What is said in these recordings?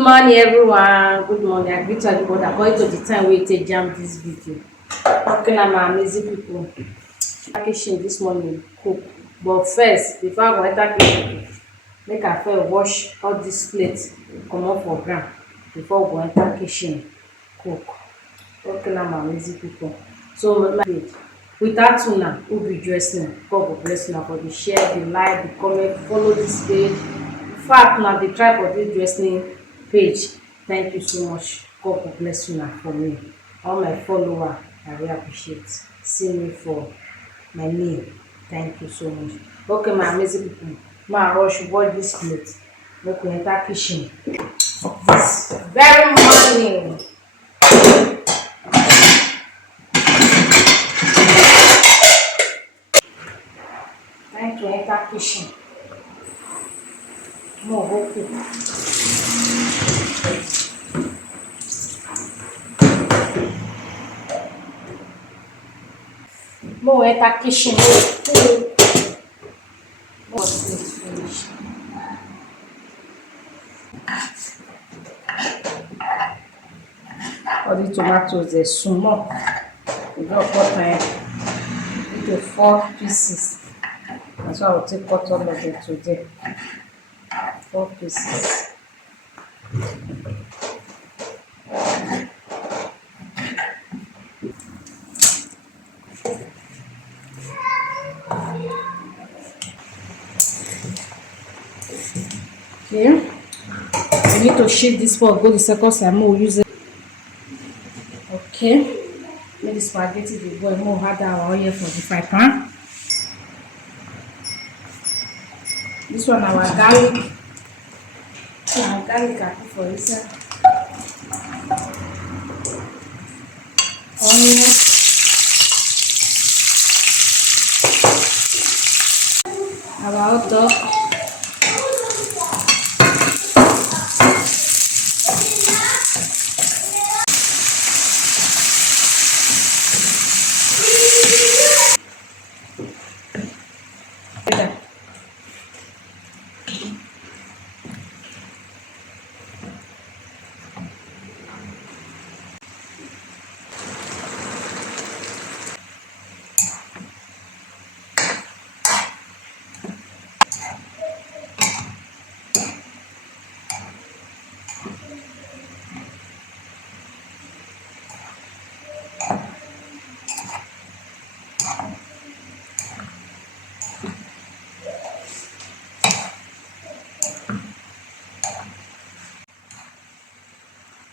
morning everyone, good morning. I greet everybody according to the time we take jam this video. Okay na my amazing people. Kitchen this morning cook, but first before I go enter kitchen, make I first wash all this plates comot for ground before we go enter kitchen cook. Okay na my amazing people. So my page without una who be dressing, God go bless una for the share, the like, the comment, follow this page. In fact una dey try for this dressing page. Thank you so much. God go bless una for me. All my follower I really appreciate. See me for my name. Thank you so much. Okay my amazing people, ma rush wash this plate make we enter kitchen this very morning. Time to enter kitchen. More go cook. More enter kitchen. More plate finish. All the tomatoes dey small. We don cut am into 4 pieces. That's why I will take cut all of them today. 4 pieces. Okay. We need to shift this pot go the second side. More use it. Okay. Make the spaghetti dey boil. More add our oil for the fry pan. This one our garlic. Our garlic I put for inside. Onion. Our hot dog.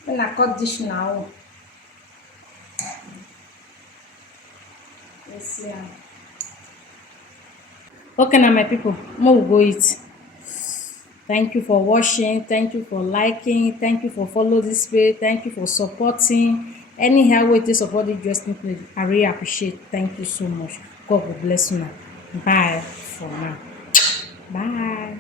When I cut dish now, let's see. Okay now my people, more we go eat. Thank you for watching, thank you for liking, thank you for following this page, thank you for supporting. Anyhow wey take support this dressing page, I really appreciate. Thank you so much. God will bless you now. Bye for now. Bye.